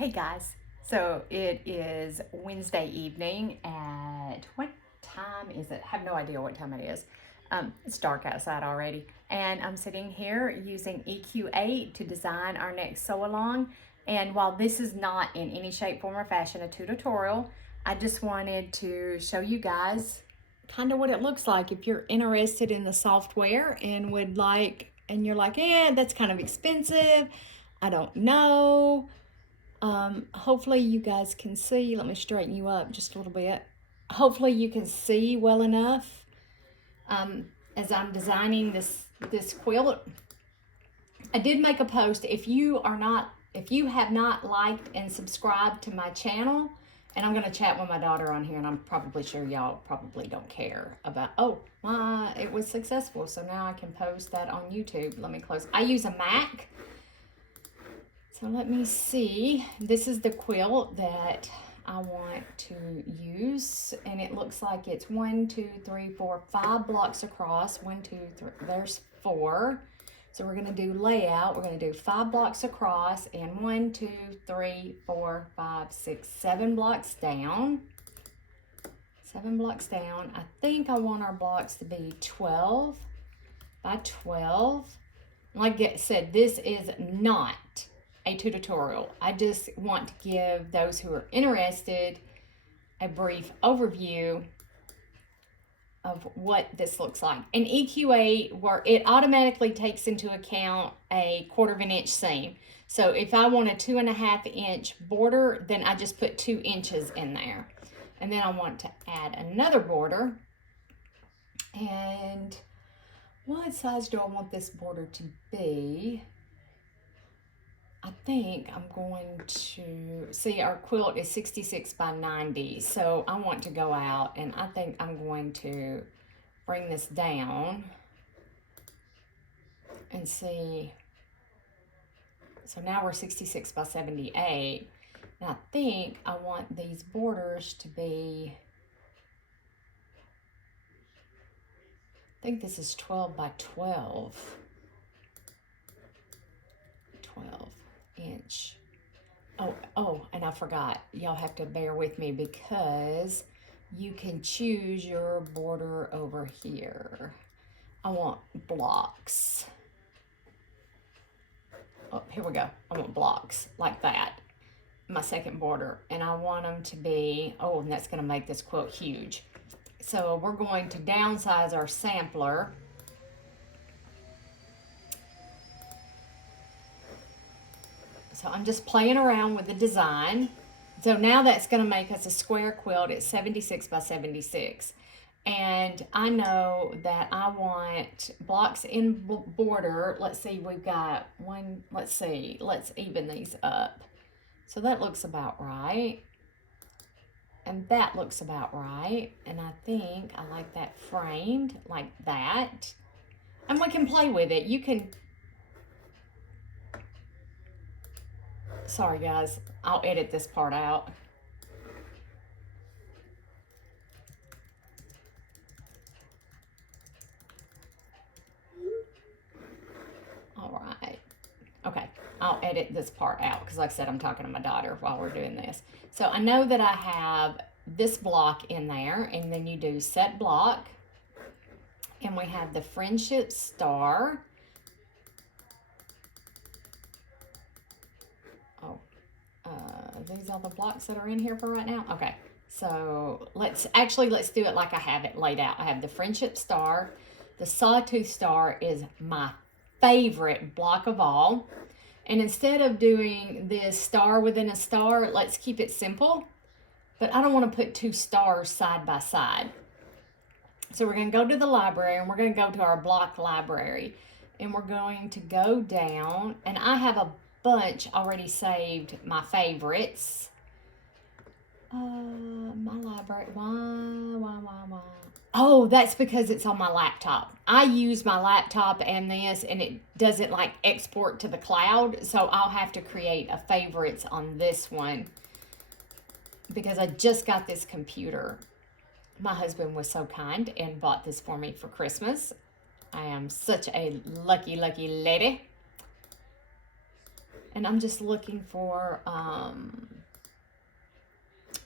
Hey guys, so it is Wednesday evening at what time is it? I have no idea what time it is. It's dark outside already, and I'm sitting here using EQ8 to design our next sew along. And while this is not in any shape, form, or fashion a tutorial, I just wanted to show you guys kind of what it looks like if you're interested in the software and would like, and you're like, that's kind of expensive. I don't know. Hopefully you guys can see. Let me straighten you up just a little bit. Hopefully you can see well enough as I'm designing this quilt. I did make a post. If you have not liked and subscribed to my channel, and I'm going to chat with my daughter on here, and I'm probably sure y'all probably don't care about, it was successful, so now I can post that on YouTube. Let me close. I use a Mac. So let me see. This is the quilt that I want to use, and it looks like it's 5 blocks across. 1, 2, 3. There's 4. So we're going to do layout. We're going to do 5 blocks across and 1, 2, 3, 4, 5, 6, 7 blocks down. 7 blocks down. I think I want our blocks to be 12 by 12. Like I said, this is not a tutorial. I just want to give those who are interested a brief overview of what this looks like. In EQ8, where it automatically takes into account a 1/4 of an inch seam. So if I want a 2.5 inch border, then I just put 2 inches in there. And then I want to add another border. And what size do I want this border to be? I think I'm going to, see, our quilt is 66 by 90, so I want to go out, and I think I'm going to bring this down and see. So now we're 66 by 78, and I think I want these borders to be, I think this is 12 by 12. 12 inch. And I forgot. Y'all have to bear with me because you can choose your border over here. I want blocks. Oh, here we go. I want blocks like that. My second border. And I want them to be, and that's going to make this quilt huge. So we're going to downsize our sampler. So I'm just playing around with the design. So now that's going to make us a square quilt. It's 76 by 76. And I know that I want blocks in border. Let's see, we've got one. Let's see, let's even these up. So that looks about right. And that looks about right. And I think I like that framed like that. And we can play with it. You can... Sorry guys, I'll edit this part out. All right. Okay, I'll edit this part out because like I said, I'm talking to my daughter while we're doing this. So I know that I have this block in there, and then you do set block. And we have the friendship star. These are the blocks that are in here for right now. Okay, so let's do it like I have it laid out. I have the friendship star. The sawtooth star is my favorite block of all. And instead of doing this star within a star, let's keep it simple. But I don't want to put 2 stars side by side. So we're going to go to the library, and we're going to go to our block library. And we're going to go down, and I have a bunch already saved, my favorites. My library, why? Oh, that's because it's on my laptop. I use my laptop and this, and it doesn't like export to the cloud, so I'll have to create a favorites on this one because I just got this computer. My husband was so kind and bought this for me for Christmas. I am such a lucky lady. And I'm just looking for,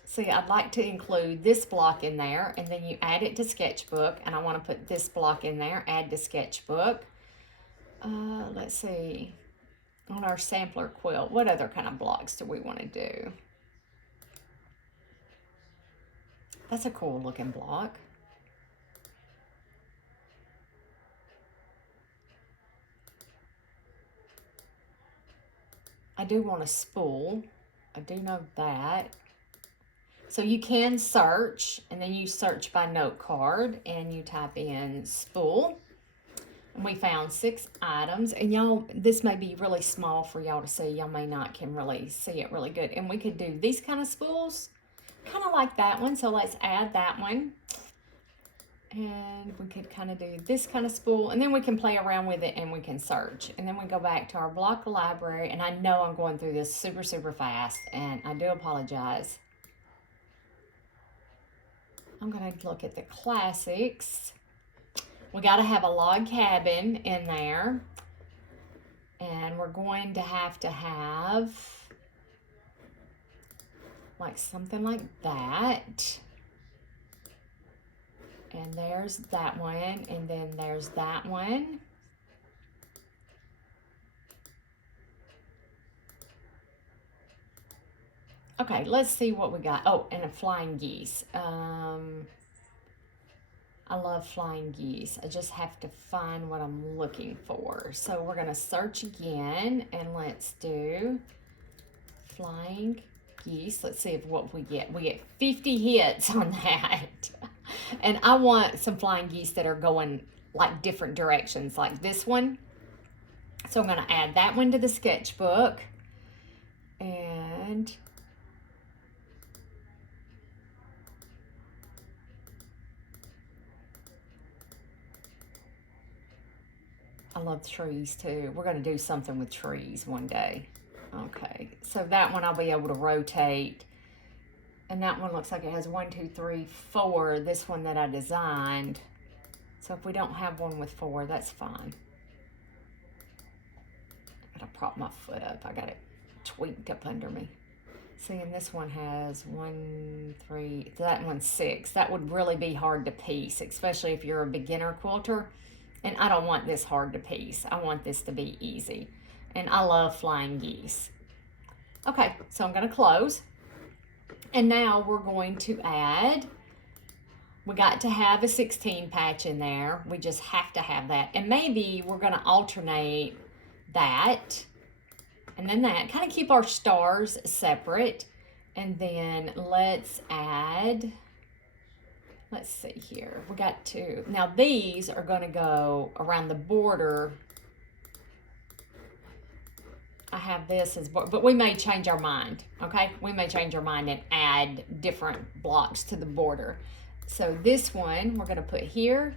see, I'd like to include this block in there, and then you add it to sketchbook, and I want to put this block in there, add to sketchbook. Let's see, on our sampler quilt, what other kind of blocks do we want to do? That's a cool looking block. I do want a spool. I do know that. So you can search, and then you search by note card, and you type in spool. And we found 6 items. And y'all, this may be really small for y'all to see. Y'all may not can really see it really good. And we could do these kind of spools, kind of like that one. So let's add that one. And we could kind of do this kind of spool, and then we can play around with it and we can search. And then we go back to our block library, and I know I'm going through this super, super fast, and I do apologize. I'm going to look at the classics. We got to have a log cabin in there, and we're going to have like something like that. And there's that one, and then there's that one. Okay, let's see what we got. Oh, and a flying geese. I love flying geese. I just have to find what I'm looking for. So we're going to search again, and let's do flying geese. Let's see what we get. We get 50 hits on that. And I want some flying geese that are going like different directions, like this one. So I'm going to add that one to the sketchbook. And I love trees too. We're going to do something with trees one day. Okay, so that one I'll be able to rotate. And that one looks like it has 1, 2, 3, 4. This one that I designed. So if we don't have one with 4, that's fine. I gotta prop my foot up. I got it tweaked up under me. See, and this one has 1, 3. That one's 6. That would really be hard to piece, especially if you're a beginner quilter. And I don't want this hard to piece. I want this to be easy. And I love flying geese. Okay, so I'm gonna close. And now we're going to add, we got to have a 16 patch in there. We just have to have that. And maybe we're going to alternate that and then that. Kind of keep our stars separate. And then let's add, let's see here. We got 2. Now these are going to go around the border. I have this as, but we may change our mind, okay? We may change our mind and add different blocks to the border. So this one, we're gonna put here,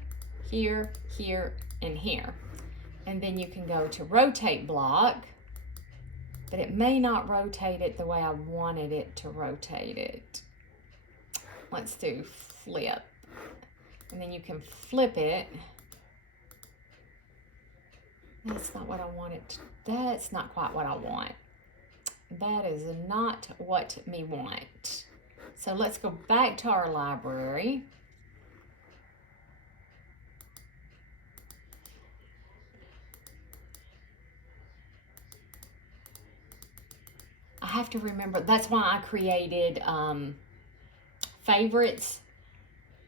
here, here, and here. And then you can go to rotate block, but it may not rotate it the way I wanted it to rotate it. Let's do flip. And then you can flip it. That's not what I wanted. That's not quite what I want. That is not what me want. So let's go back to our library. I have to remember, that's why I created favorites.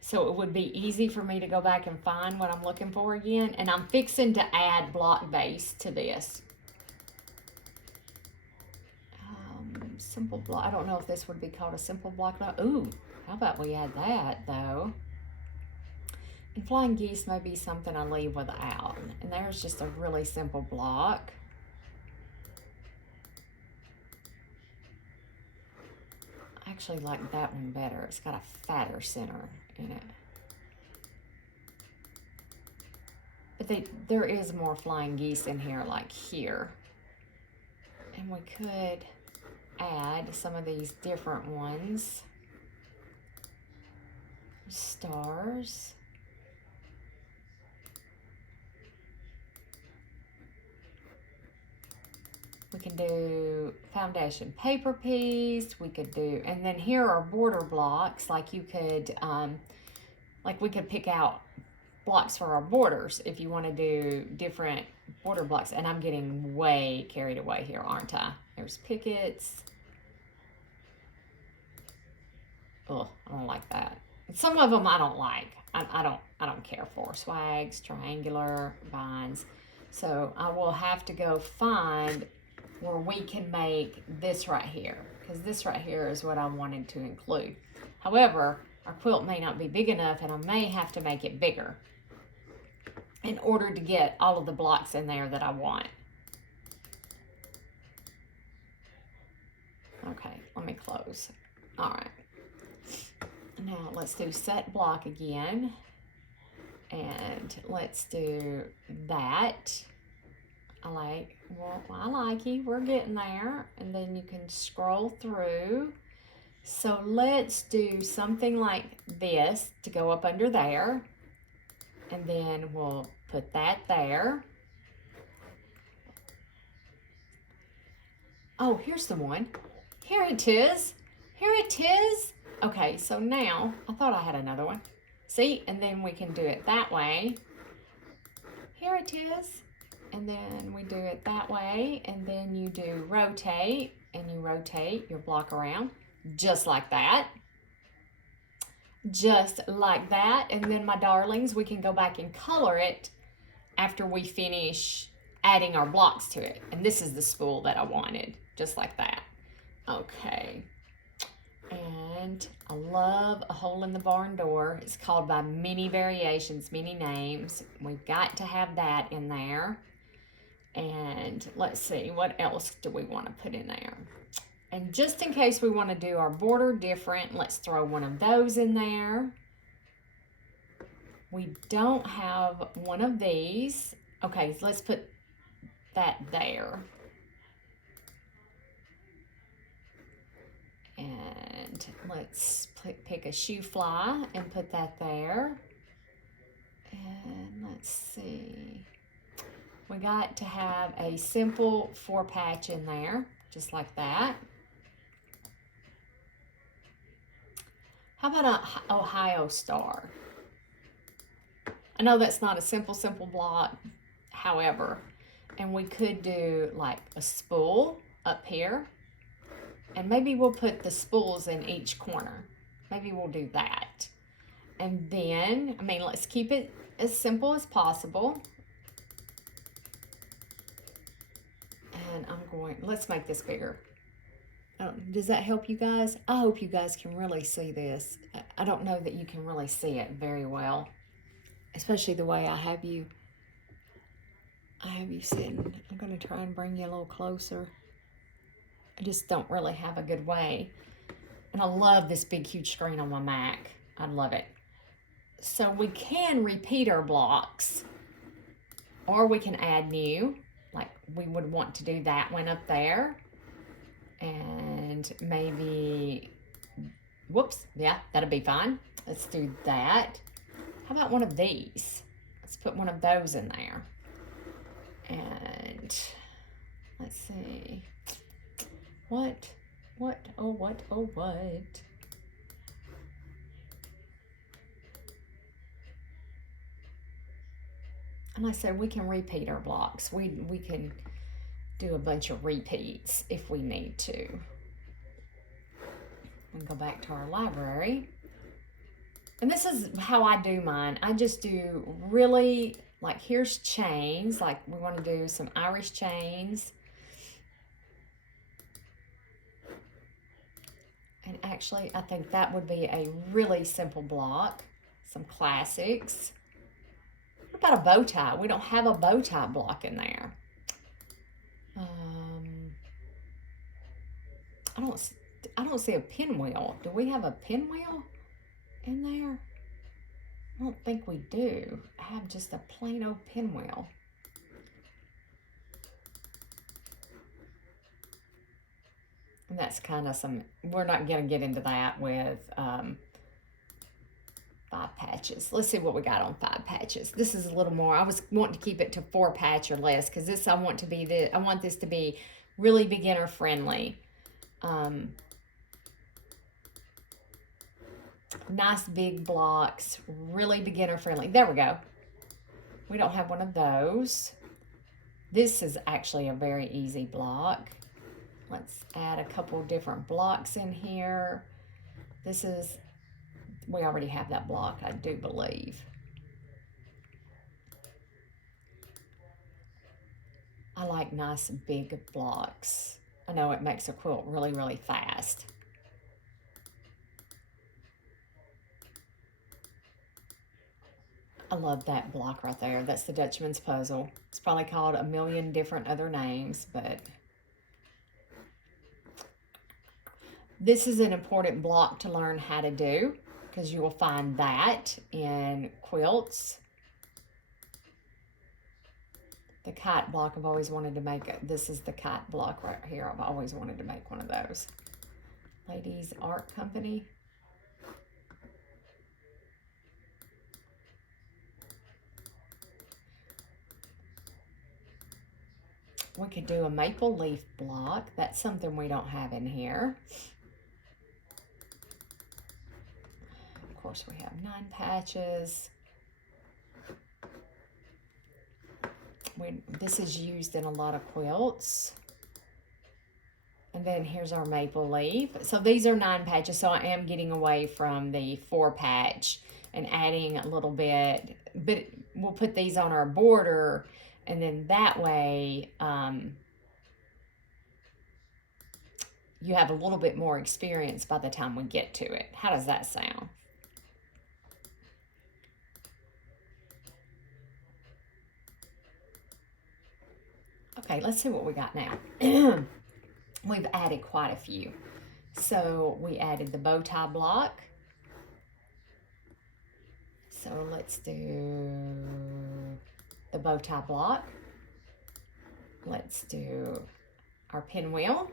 So it would be easy for me to go back and find what I'm looking for again. And I'm fixing to add block base to this. Simple block. I don't know if this would be called a simple block. Ooh, how about we add that though? And flying geese may be something I leave without. And there's just a really simple block. I actually like that one better. It's got a fatter center in it. But there is more flying geese in here, like here. And we could add some of these different ones. Stars. We We can do foundation paper piece. We could do, and then here are border blocks. Like you could, like we could pick out blocks for our borders if you want to do different border blocks. And I'm getting way carried away here, aren't I? There's pickets. Oh, I don't like that. Some of them I don't like. I don't care for. Swags, triangular, vines. So I will have to go find where we can make this right here, because this right here is what I wanted to include. However, our quilt may not be big enough, and I may have to make it bigger in order to get all of the blocks in there that I want. Okay, let me close. All right. Now let's do set block again, and let's do that. I like you. We're getting there, and then you can scroll through. So let's do something like this to go up under there, and then we'll put that there. Oh, here's the one. Here it is. Here it is. Okay, so now, I thought I had another one. See, and then we can do it that way. Here it is. And then we do it that way. And then you do rotate, and you rotate your block around just like that. Just like that. And then, my darlings, we can go back and color it after we finish adding our blocks to it. And this is the spool that I wanted, just like that. Okay. And I love a hole in the barn door. It's called by many variations, many names. We've got to have that in there. And let's see, what else do we want to put in there? And just in case we want to do our border different, let's throw one of those in there. We don't have one of these. Okay, so let's put that there. And let's pick a shoe fly and put that there. And let's see. We got to have a simple 4-patch in there, just like that. How about an Ohio star? I know that's not a simple block, however, and we could do like a spool up here. And maybe we'll put the spools in each corner. Maybe we'll do that. And then, I mean, let's keep it as simple as possible. And let's make this bigger. Does that help you guys? I hope you guys can really see this. I don't know that you can really see it very well, especially the way I have you sitting. I'm going to try and bring you a little closer. I just don't really have a good way. And I love this big, huge screen on my Mac. I love it. So we can repeat our blocks, or we can add new, like we would want to do that one up there. And maybe, whoops, yeah, that'll be fine. Let's do that. How about one of these? Let's put one of those in there. And let's see. What? Oh, what? And I said we can repeat our blocks. We can do a bunch of repeats if we need to. And go back to our library. And this is how I do mine. I just do really, like, here's chains. Like, we want to do some Irish chains. And actually, I think that would be a really simple block. Some classics. What about a bow tie? We don't have a bow tie block in there. I don't see a pinwheel. Do we have a pinwheel in there? I don't think we do. I have just a plain old pinwheel. And that's kind of we're not going to get into that with 5 patches. Let's see what we got on 5 patches. This is a little more. I was wanting to keep it to 4 patch or less, because I want this to be really beginner friendly. Nice big blocks, really beginner friendly. There we go. We don't have one of those. This is actually a very easy block. Let's add a couple different blocks in here. This is, we already have that block, I do believe. I like nice big blocks. I know it makes a quilt really, really fast. I love that block right there. That's the Dutchman's Puzzle. It's probably called a million different other names, but this is an important block to learn how to do because you will find that in quilts. The kite block, I've always wanted to make it. This is the kite block right here. I've always wanted to make one of those. Ladies Art Company. We could do a maple leaf block. That's something we don't have in here. Of course, we have 9 patches. This is used in a lot of quilts. And then here's our maple leaf. So these are 9 patches, so I am getting away from the 4 patch and adding a little bit, but we'll put these on our border, and then that way you have a little bit more experience by the time we get to it. How does that sound? Okay, let's see what we got now. We've added quite a few. So we added the bow tie block. So let's do the bow tie block. Let's do our pinwheel.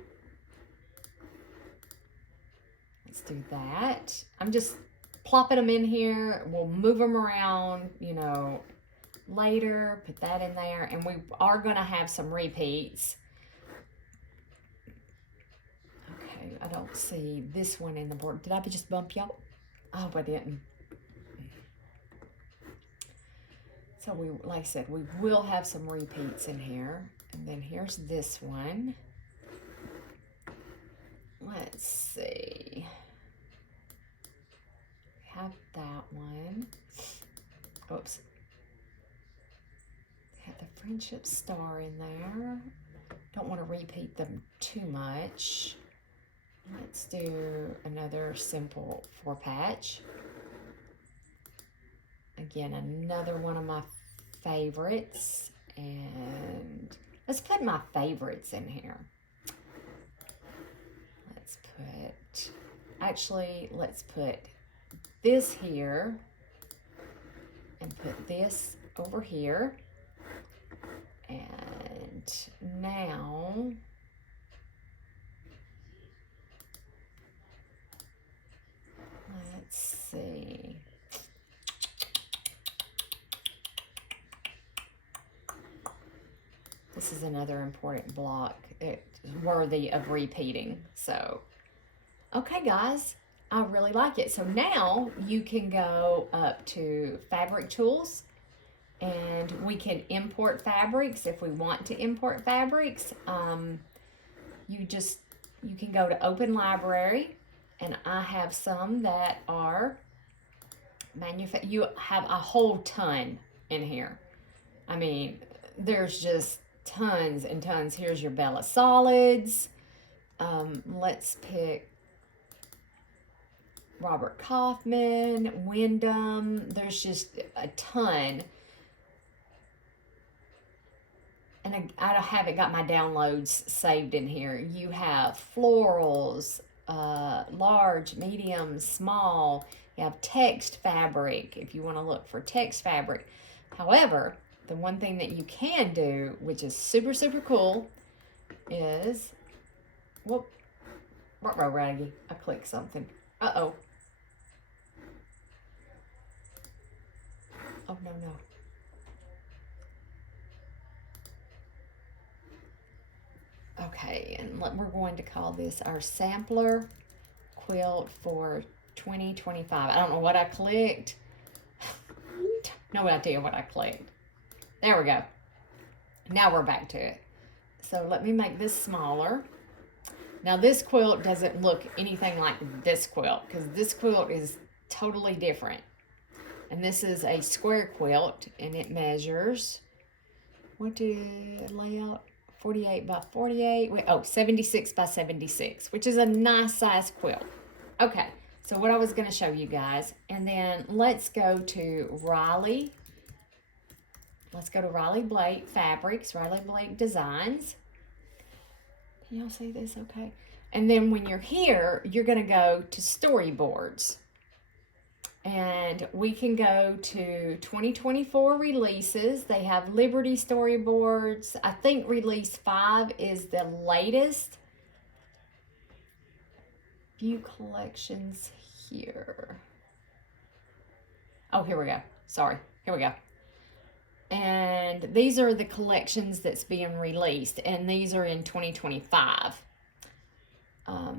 Let's do that. I'm just plopping them in here. We'll move them around, you know, later. Put that in there. And we are going to have some repeats. Okay, I don't see this one in the board. Did I just bump y'all? Oh, I didn't. So we, like I said, we will have some repeats in here. And then here's this one. Let's see. We have that one. Oops. Have the friendship star in there. Don't want to repeat them too much. Let's do another simple 4 patch. Again, another one of my favorites. And let's put my favorites in here. Let's put, actually, let's put this here and put this over here. And now let's see. This is another important block. It's worthy of repeating. So, okay guys, I really like it. So now you can go up to fabric tools and we can import fabrics if we want to import fabrics. You can go to Open Library, and I have some that are you have a whole ton in here. I mean, there's just tons and tons. Here's your Bella Solids. Let's pick Robert Kaufman, Wyndham. There's just a ton. And I haven't got my downloads saved in here. You have florals, large, medium, small. You have text fabric if you want to look for text fabric. However, the one thing that you can do, which is super, super cool, is, whoop, ruh-roh, Raggy, I clicked something. Uh-oh. Oh, no, no. Okay, Okay, and we're going to call this our sampler quilt for 2025. I don't know what I clicked. No idea what I clicked. There we go. Now we're back to it. So let me make this smaller. Now this quilt doesn't look anything like this quilt because this quilt is totally different. And this is a square quilt and it measures, what did layout? 48 by 48. Wait, oh, 76 by 76, which is a nice size quilt. Okay, so what I was going to show you guys, and then let's go to Riley. Let's go to Riley Blake Fabrics, Riley Blake Designs. Can y'all see this okay? And then when you're here, you're going to go to Storyboards. And we can go to 2024 releases. They have Liberty Storyboards. I think release 5 is the latest. View collections here. Oh, here we go. Sorry. Here we go. And these are the collections that's being released. And these are in 2025. Oh,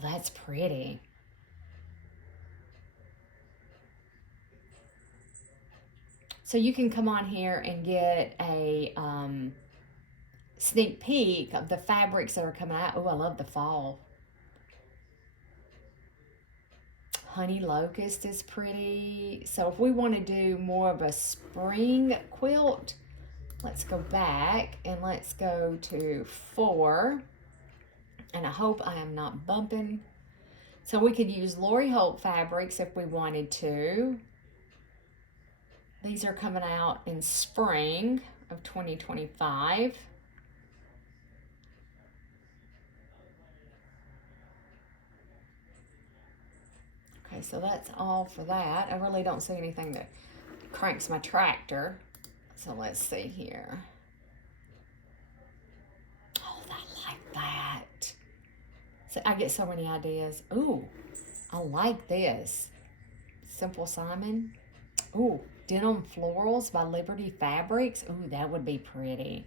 that's pretty. So you can come on here and get a sneak peek of the fabrics that are coming out. Oh, I love the fall. Honey Locust is pretty. So if we want to do more of a spring quilt, let's go back and let's go to 4. And I hope I am not bumping. So we could use Lori Holt fabrics if we wanted to. These are coming out in spring of 2025. Okay, so that's all for that. I really don't see anything that cranks my tractor. So let's see here. Oh, I like that. So I get so many ideas. Ooh, I like this. Simple Simon. Ooh, Denim Florals by Liberty Fabrics. Ooh, that would be pretty.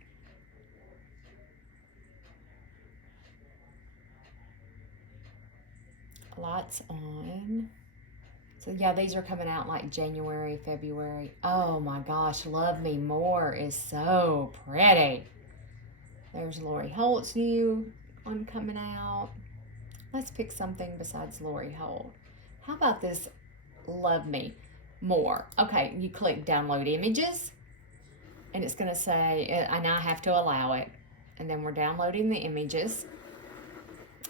Lots on. So yeah, these are coming out like January, February. Oh my gosh, Love Me More is so pretty. There's Lori Holt's new one coming out. Let's pick something besides Lori Holt. How about this Love Me More? Okay, you click download images and it's going to say, and I have to allow it. And then we're downloading the images.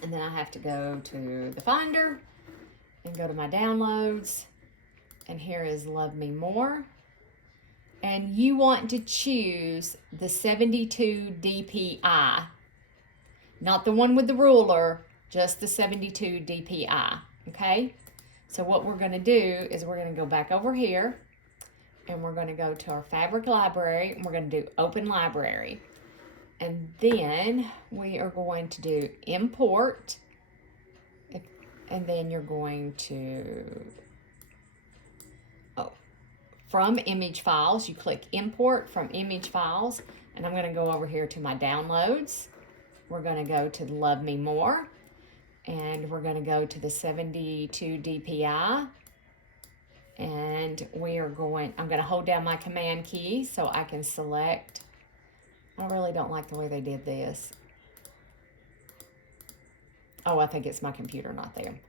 And then I have to go to the Finder and go to my downloads. And here is Love Me More. And you want to choose the 72 DPI. Not the one with the ruler, just the 72 DPI. Okay? So what we're going to do is we're going to go back over here. And we're going to go to our fabric library. And we're going to do Open Library. And then we are going to do import. And then you're going to, from image files, you click import from image files. And I'm going to go over here to my downloads. We're going to go to Love Me More. And we're going to go to the 72 DPI. And I'm going to hold down my command key so I can select. I really don't like the way they did this. Oh, I think it's my computer, not them.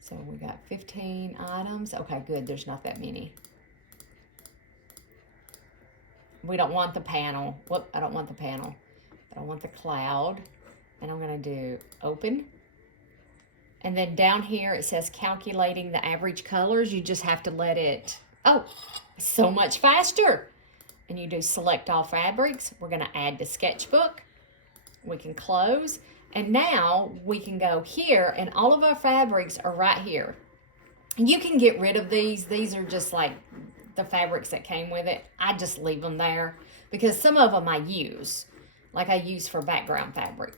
So we got 15 items. Okay, good. There's not that many. We don't want the panel. Whoop, I don't want the panel. But I want the cloud. And I'm going to do open. And then down here it says calculating the average colors. You just have to let it, so much faster. And you do select all fabrics. We're going to add to sketchbook. We can close. And now we can go here and all of our fabrics are right here. And you can get rid of these. These are just like the fabrics that came with it. I just leave them there because some of them I use. Like I use for background fabric.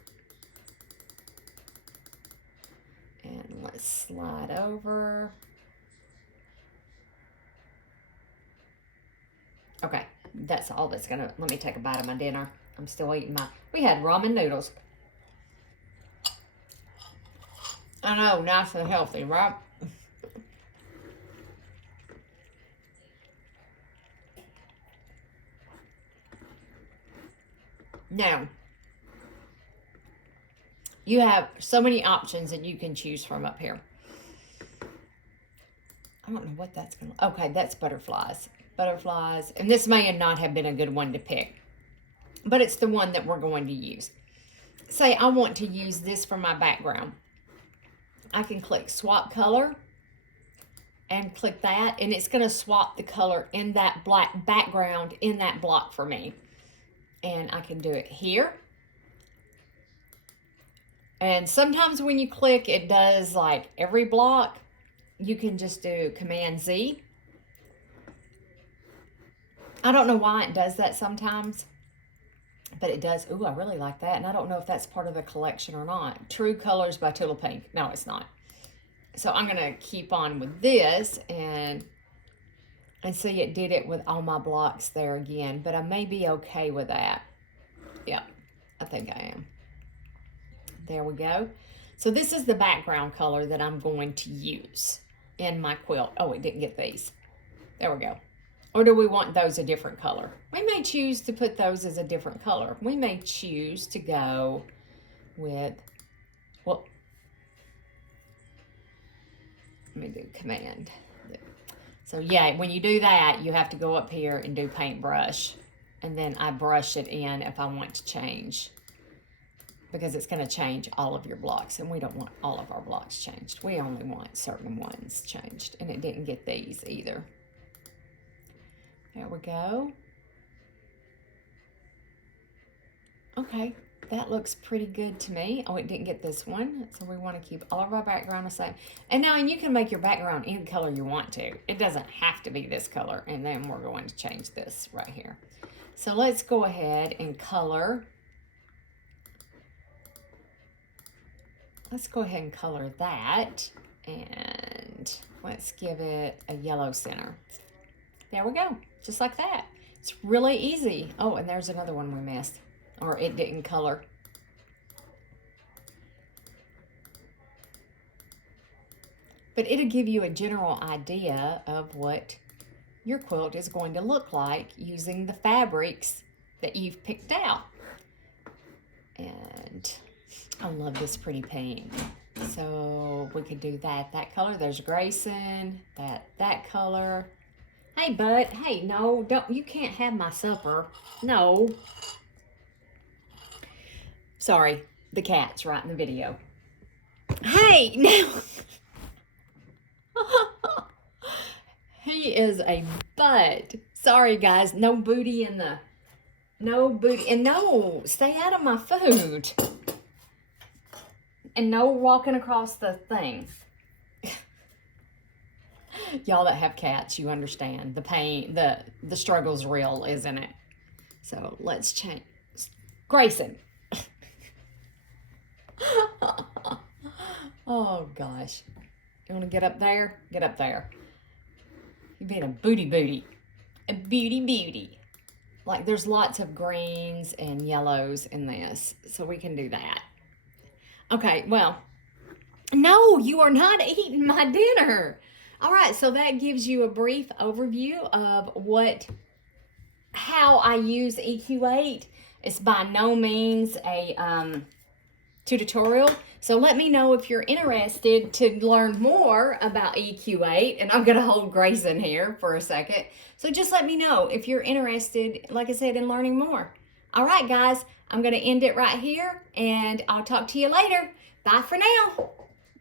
And let's slide over. Okay. that's all that's gonna, let me take a bite of my dinner. I'm still eating we had ramen noodles. I know, nice and healthy, right? Now, you have so many options that you can choose from up here. I don't know what that's going to... Okay, that's butterflies. Butterflies. And this may not have been a good one to pick, but it's the one that we're going to use. Say I want to use this for my background. I can click swap color and click that, and it's going to swap the color in that black background in that block for me. And I can do it here. And sometimes when you click, it does like every block. You can just do Command Z. I don't know why it does that sometimes, but it does. Ooh, I really like that. And I don't know if that's part of the collection or not. True Colors by Tulip Pink. No, it's not. So I'm going to keep on with this and see, it did it with all my blocks there again, but I may be okay with that. Yeah, I think I am. There we go. So this is the background color that I'm going to use in my quilt. Oh, it didn't get these. There we go. Or do we want those a different color? We may choose to put those as a different color. We may choose to go with, well, let me do Command. So yeah, when you do that, you have to go up here and do paintbrush. And then I brush it in if I want to change, because it's going to change all of your blocks. And we don't want all of our blocks changed. We only want certain ones changed. And it didn't get these either. There we go. Okay, that looks pretty good to me. Oh, it didn't get this one. So we want to keep all of our background the same. And now you can make your background any color you want to. It doesn't have to be this color. And then we're going to change this right here. So let's go ahead and color. Let's go ahead and color that. And let's give it a yellow center. There we go. Just like that. It's really easy. Oh, and there's another one we missed. Or it didn't color. But it'll give you a general idea of what your quilt is going to look like using the fabrics that you've picked out. And I love this pretty pink. So we could do that color. There's Grayson, that color. Hey, bud. Hey, no, don't, you can't have my supper. No. Sorry, the cat's right in the video. Hey, no. He is a butt. Sorry, guys. No booty in the... No booty. And no, stay out of my food. And no walking across the thing. Y'all that have cats, you understand. The pain, the struggle's real, isn't it? So let's change. Grayson. Oh, gosh. You want to get up there? Get up there. You're being a booty. A beauty. Like, there's lots of greens and yellows in this, so we can do that. Okay, well, no, you are not eating my dinner. All right, so that gives you a brief overview of how I use EQ8. It's by no means a tutorial. So let me know if you're interested to learn more about EQ8. And I'm going to hold Grayson here for a second. So just let me know if you're interested, like I said, in learning more. All right, guys, I'm going to end it right here. And I'll talk to you later. Bye for now.